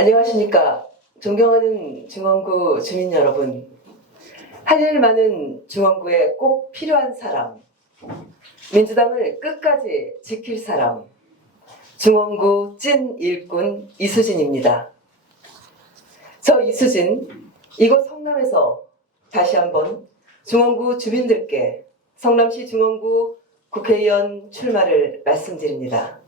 안녕하십니까. 존경하는 중원구 주민 여러분. 할 일 많은 중원구에 꼭 필요한 사람, 민주당을 끝까지 지킬 사람, 중원구 찐 일꾼 이수진입니다. 저 이수진, 이곳 성남에서 다시 한번 중원구 주민들께 성남시 중원구 국회의원 출마를 말씀드립니다.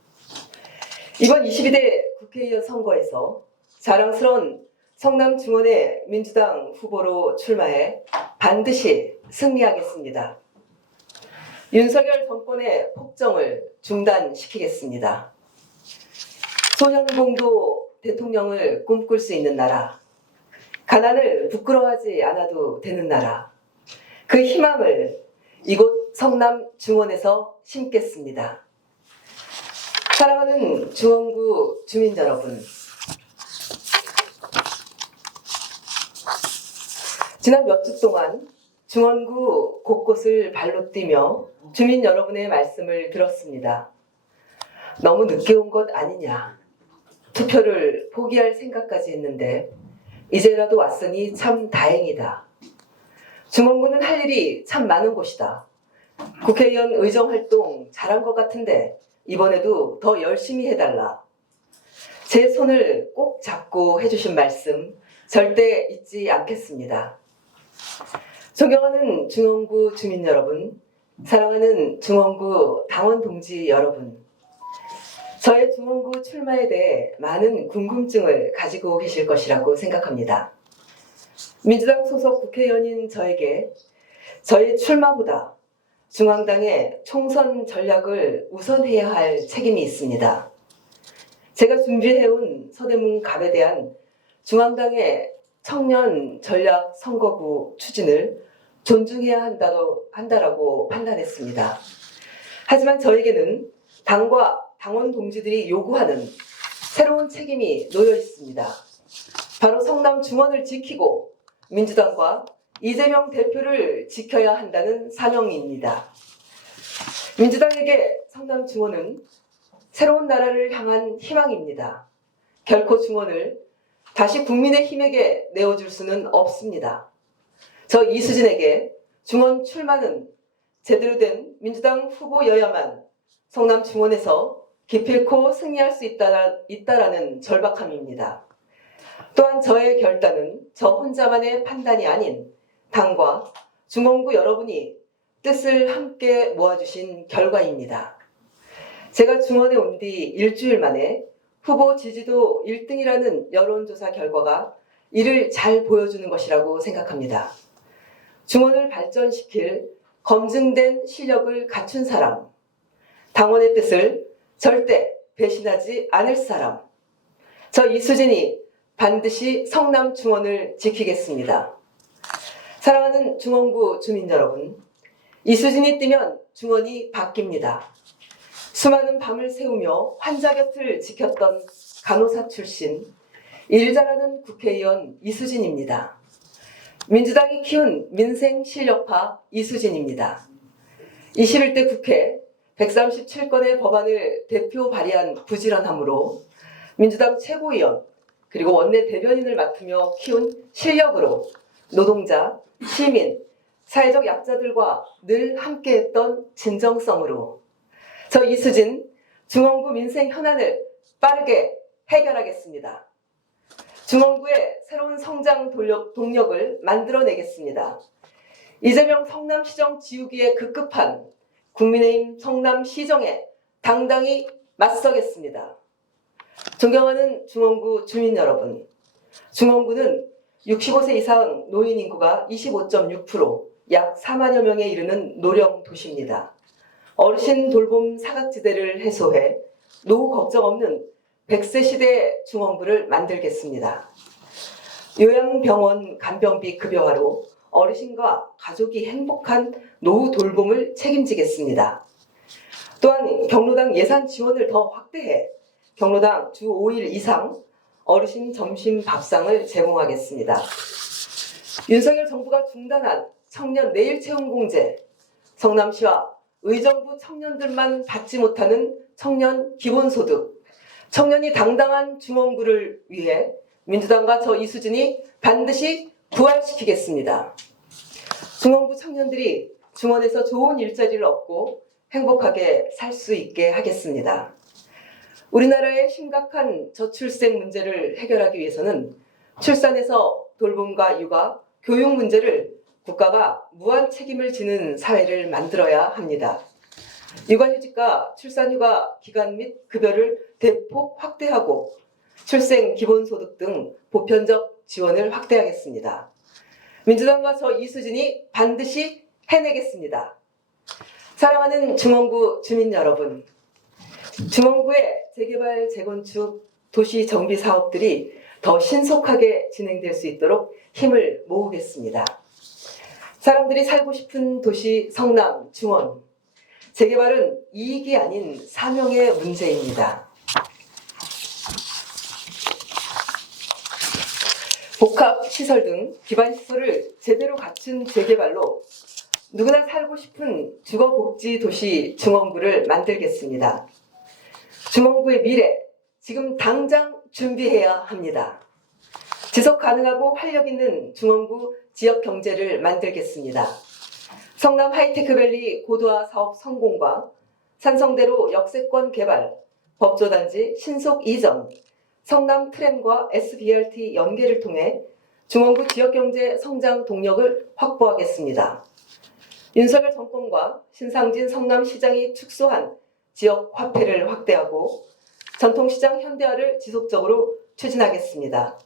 이번 22대 국회의원 선거에서 자랑스러운 성남 중원의 민주당 후보로 출마해 반드시 승리하겠습니다. 윤석열 정권의 폭정을 중단시키겠습니다. 소년공도 대통령을 꿈꿀 수 있는 나라, 가난을 부끄러워하지 않아도 되는 나라, 그 희망을 이곳 성남 중원에서 심겠습니다. 사랑하는 중원구 주민 여러분, 지난 몇 주 동안 중원구 곳곳을 발로 뛰며 주민 여러분의 말씀을 들었습니다. 너무 늦게 온 것 아니냐, 투표를 포기할 생각까지 했는데 이제라도 왔으니 참 다행이다. 중원구는 할 일이 참 많은 곳이다. 국회의원 의정활동 잘한 것 같은데 이번에도 더 열심히 해달라. 제 손을 꼭 잡고 해주신 말씀 절대 잊지 않겠습니다. 존경하는 중원구 주민 여러분, 사랑하는 중원구 당원 동지 여러분, 저의 중원구 출마에 대해 많은 궁금증을 가지고 계실 것이라고 생각합니다. 민주당 소속 국회의원인 저에게 저의 출마보다 중앙당의 총선 전략을 우선해야 할 책임이 있습니다. 제가 준비해온 서대문 갑에 대한 중앙당의 청년 전략 선거구 추진을 존중해야 한다라고 판단했습니다. 하지만 저에게는 당과 당원 동지들이 요구하는 새로운 책임이 놓여 있습니다. 바로 성남 중원을 지키고 민주당과 이재명 대표를 지켜야 한다는 사명입니다. 민주당에게 성남 중원은 새로운 나라를 향한 희망입니다. 결코 중원을 다시 국민의힘에게 내어줄 수는 없습니다. 저 이수진에게 중원 출마는 제대로 된 민주당 후보여야만 성남 중원에서 기필코 승리할 수 있다라는 절박함입니다. 또한 저의 결단은 저 혼자만의 판단이 아닌 당과 중원구 여러분이 뜻을 함께 모아주신 결과입니다. 제가 중원에 온 뒤 일주일 만에 후보 지지도 1등이라는 여론조사 결과가 이를 잘 보여주는 것이라고 생각합니다. 중원을 발전시킬 검증된 실력을 갖춘 사람, 당원의 뜻을 절대 배신하지 않을 사람, 저 이수진이 반드시 성남 중원을 지키겠습니다. 사랑하는 중원구 주민 여러분, 이수진이 뛰면 중원이 바뀝니다. 수많은 밤을 새우며 환자 곁을 지켰던 간호사 출신, 일 잘하는 국회의원 이수진입니다. 민주당이 키운 민생 실력파 이수진입니다. 21대 국회 137건의 법안을 대표 발의한 부지런함으로 민주당 최고위원 그리고 원내 대변인을 맡으며 키운 실력으로 노동자, 시민, 사회적 약자들과 늘 함께했던 진정성으로 저 이수진 중원구 민생 현안을 빠르게 해결하겠습니다. 중원구의 새로운 성장 동력을 만들어내겠습니다. 이재명 성남시정 지우기에 급급한 국민의힘 성남시정에 당당히 맞서겠습니다. 존경하는 중원구 주민 여러분, 중원구는 65세 이상 노인 인구가 25.6%, 약 4만여 명에 이르는 노령 도시입니다. 어르신 돌봄 사각지대를 해소해 노후 걱정 없는 100세 시대 중원구를 만들겠습니다. 요양병원 간병비 급여화로 어르신과 가족이 행복한 노후 돌봄을 책임지겠습니다. 또한 경로당 예산 지원을 더 확대해 경로당 주 5일 이상 어르신 점심 밥상을 제공하겠습니다. 윤석열 정부가 중단한 청년 내일 채용 공제, 성남시와 의정부 청년들만 받지 못하는 청년 기본소득, 청년이 당당한 중원구를 위해 민주당과 저 이수진이 반드시 부활시키겠습니다. 중원구 청년들이 중원에서 좋은 일자리를 얻고 행복하게 살 수 있게 하겠습니다. 우리나라의 심각한 저출생 문제를 해결하기 위해서는 출산에서 돌봄과 육아, 교육 문제를 국가가 무한 책임을 지는 사회를 만들어야 합니다. 육아휴직과 출산휴가 기간 및 급여를 대폭 확대하고 출생 기본소득 등 보편적 지원을 확대하겠습니다. 민주당과 저 이수진이 반드시 해내겠습니다. 사랑하는 중원구 주민 여러분, 중원구의 재개발, 재건축, 도시 정비 사업들이 더 신속하게 진행될 수 있도록 힘을 모으겠습니다. 사람들이 살고 싶은 도시 성남, 중원. 재개발은 이익이 아닌 사명의 문제입니다. 복합시설 등 기반시설을 제대로 갖춘 재개발로 누구나 살고 싶은 주거복지 도시 중원구를 만들겠습니다. 중원구의 미래, 지금 당장 준비해야 합니다. 지속 가능하고 활력 있는 중원구 지역 경제를 만들겠습니다. 성남 하이테크밸리 고도화 사업 성공과 산성대로 역세권 개발, 법조단지 신속 이전, 성남 트램과 SBRT 연계를 통해 중원구 지역경제 성장 동력을 확보하겠습니다. 윤석열 정권과 신상진 성남시장이 축소한 지역 화폐를 확대하고 전통시장 현대화를 지속적으로 추진하겠습니다.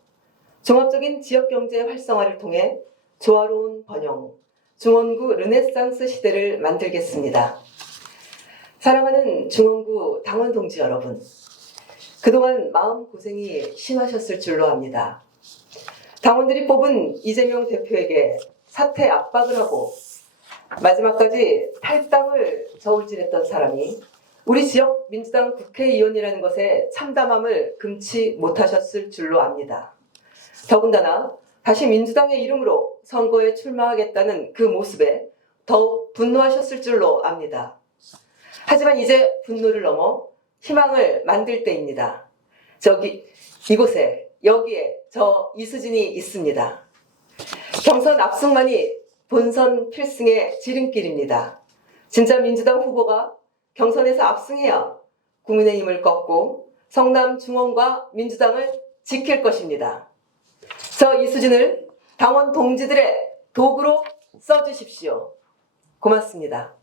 종합적인 지역경제 활성화를 통해 조화로운 번영, 중원구 르네상스 시대를 만들겠습니다. 사랑하는 중원구 당원 동지 여러분, 그동안 마음고생이 심하셨을 줄로 압니다. 당원들이 뽑은 이재명 대표에게 사퇴 압박을 하고 마지막까지 탈당을 저울질했던 사람이 우리 지역 민주당 국회의원이라는 것에 참담함을 금치 못하셨을 줄로 압니다. 더군다나 다시 민주당의 이름으로 선거에 출마하겠다는 그 모습에 더욱 분노하셨을 줄로 압니다. 하지만 이제 분노를 넘어 희망을 만들 때입니다. 이곳에, 여기에 저 이수진이 있습니다. 경선 압승만이 본선 필승의 지름길입니다. 진짜 민주당 후보가 경선에서 압승해야 국민의힘을 꺾고 성남 중원과 민주당을 지킬 것입니다. 저 이수진을 당원 동지들의 도구로 써주십시오. 고맙습니다.